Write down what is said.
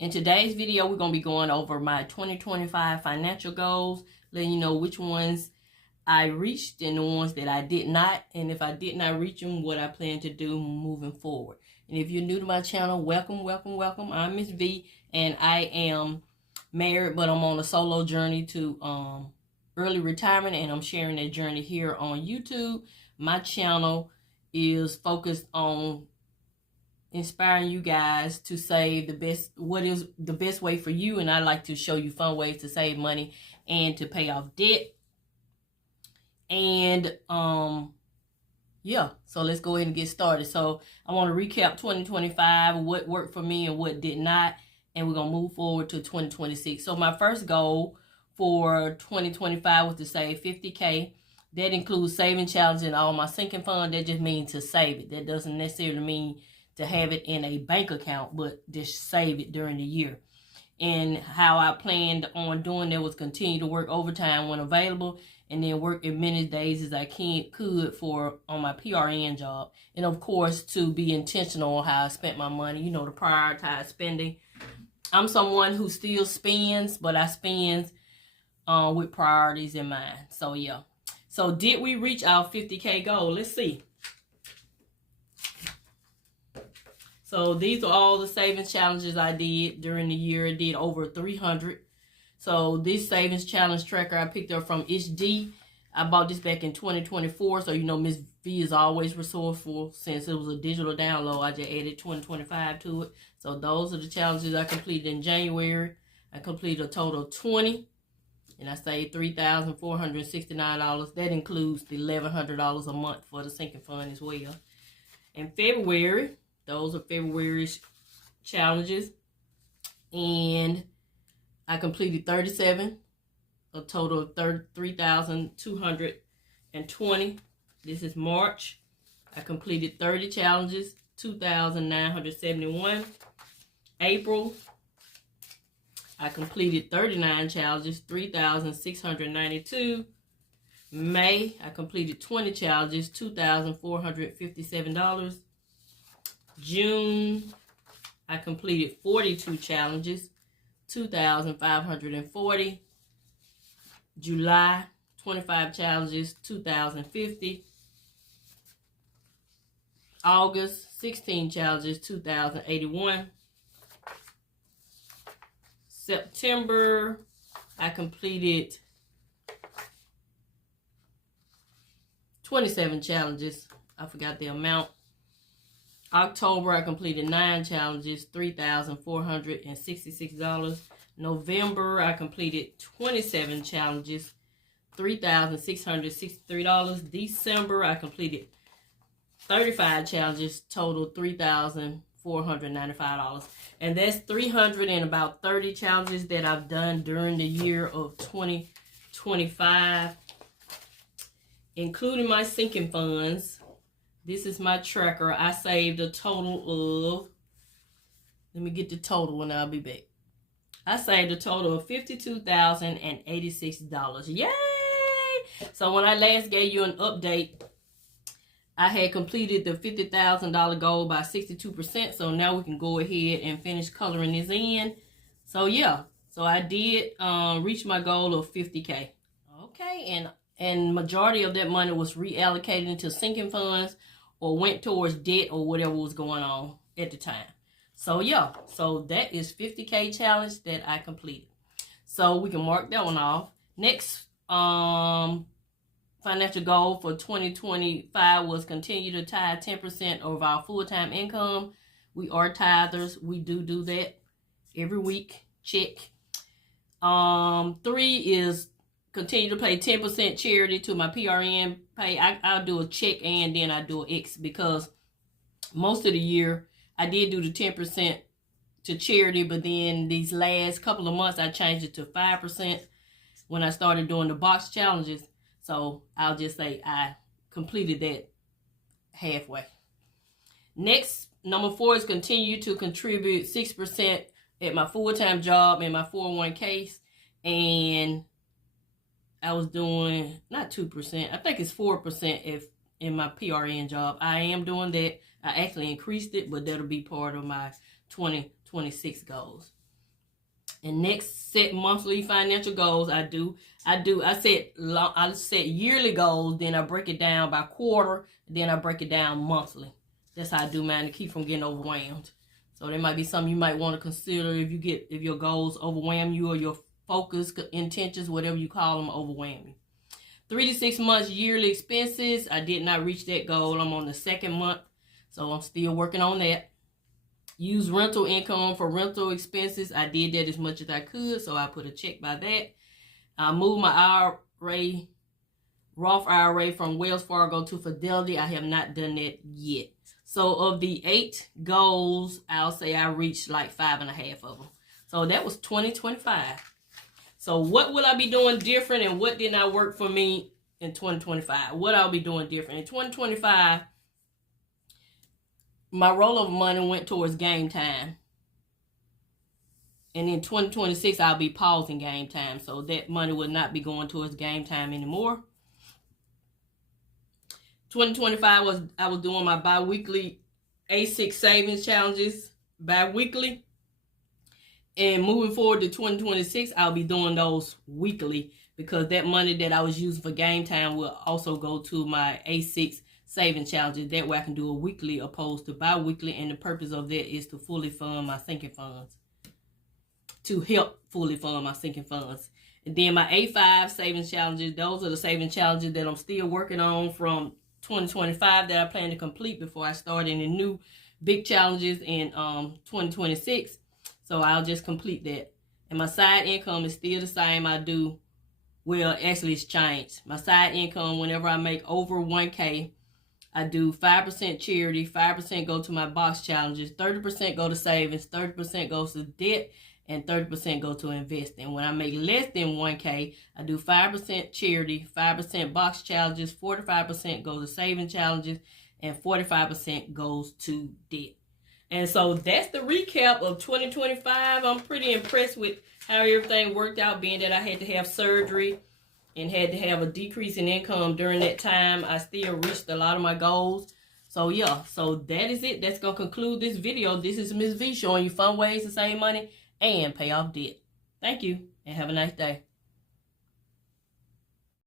In today's video, we're going to be going over my 2025 financial goals, letting you know which ones I reached and the ones that I did not, and if I did not reach them, what I plan to do moving forward. And if you're new to my channel, welcome, welcome, welcome. I'm Mrs Vee, and I am married, but I'm on a solo journey to early retirement, and I'm sharing that journey here on YouTube. My channel is focused on inspiring you guys to save the best, what is the best way for you, and I like to show you fun ways to save money and to pay off debt. And yeah, so let's go ahead and get started. So I want to recap 2025, what worked for me and what did not, and we're gonna move forward to 2026. So my first goal for 2025 was to save 50K. That includes saving challenge and all my sinking fund. That just means to save it. That doesn't necessarily mean to have it in a bank account, but just save it during the year. And how I planned on doing that was continue to work overtime when available, and then work as many days as I could on my PRN job. And of course, to be intentional on how I spent my money, you know, to prioritize spending. I'm someone who still spends, but I spend with priorities in mind. So yeah. So did we reach our 50K goal? Let's see. So these are all the savings challenges I did during the year. I did over 300. So this savings challenge tracker I picked up from HD. I bought this back in 2024. So, you know, Miss V is always resourceful. Since it was a digital download, I just added 2025 to it. So those are the challenges I completed in January. I completed a total of 20. And I saved $3,469. That includes the $1,100 a month for the sinking fund as well. In February, those are February's challenges. And I completed 37, a total of 33,220. This is March. I completed 30 challenges, 2,971. April, I completed 39 challenges, 3,692. May, I completed 20 challenges, $2,457. June, I completed 42 challenges, 2,540. July, 25 challenges, 2,050. August, 16 challenges, 2,081. September, I completed 27 challenges. I forgot the amount. October, I completed 9 challenges, $3,466. November, I completed 27 challenges, $3,663. December, I completed 35 challenges, total $3,495. And that's 330 challenges that I've done during the year of 2025, including my sinking funds. This is my tracker. I saved a total of, let me get the total and I'll be back. I saved a total of $52,086. Yay! So when I last gave you an update, I had completed the $50,000 goal by 62%. So now we can go ahead and finish coloring this in. So yeah, so I did reach my goal of 50K. Okay, and majority of that money was reallocated into sinking funds or went towards debt or whatever was going on at the time. So yeah, so that is 50K challenge that I completed. So we can mark that one off. Next financial goal for 2025 was continue to tithe 10% of our full-time income. We are tithers. We do that every week. Check. 3 is continue to pay 10% charity to my PRN pay. I'll do a check and then I do an X, because most of the year I did do the 10% to charity, but then these last couple of months I changed it to 5% when I started doing the box challenges. So I'll just say I completed that halfway. Next, number 4 is continue to contribute 6% at my full-time job and my 401ks. And I was doing not 2%, I think it's 4% if in my PRN job. I am doing that. I actually increased it, but that'll be part of my 2026 goals. And next, set monthly financial goals. I set yearly goals, then I break it down by quarter, then I break it down monthly. That's how I do mine to keep from getting overwhelmed. So there might be something you might want to consider if your goals overwhelm you, or your focus, intentions, whatever you call them, overwhelm you. 3 to 6 months yearly expenses. I did not reach that goal. I'm on the 2nd month, so I'm still working on that. Use rental income for rental expenses. I did that as much as I could, so I put a check by that. I moved my IRA, Roth IRA from Wells Fargo to Fidelity. I have not done that yet. So of the 8 goals, I'll say I reached like 5.5 of them. So that was 2025. So what will I be doing different, and what did not work for me in 2025? What I'll be doing different. In 2025, my rollover money went towards game time. And in 2026, I'll be pausing game time. So that money will not be going towards game time anymore. 2025 I was doing my bi-weekly A6 savings challenges bi-weekly. And moving forward to 2026, I'll be doing those weekly, because that money that I was using for game time will also go to my A6 saving challenges. That way I can do a weekly opposed to bi-weekly, and the purpose of that is to fully fund my sinking funds. To help fully fund my sinking funds. And then my A5 savings challenges, those are the saving challenges that I'm still working on from 2025 that I plan to complete before I start any new big challenges in 2026. So I'll just complete that. And my side income is still the same. Actually it's changed. My side income, whenever I make over 1K, I do 5% charity, 5% go to my box challenges, 30% go to savings, 30% goes to debt, and 30% go to investing. When I make less than 1K, I do 5% charity, 5% box challenges, 45% goes to saving challenges, and 45% goes to debt. And so that's the recap of 2025. I'm pretty impressed with how everything worked out, being that I had to have surgery and had to have a decrease in income during that time. I still reached a lot of my goals. So yeah, so that is it. That's going to conclude this video. This is Mrs Vee showing you fun ways to save money and pay off debt. Thank you, and have a nice day.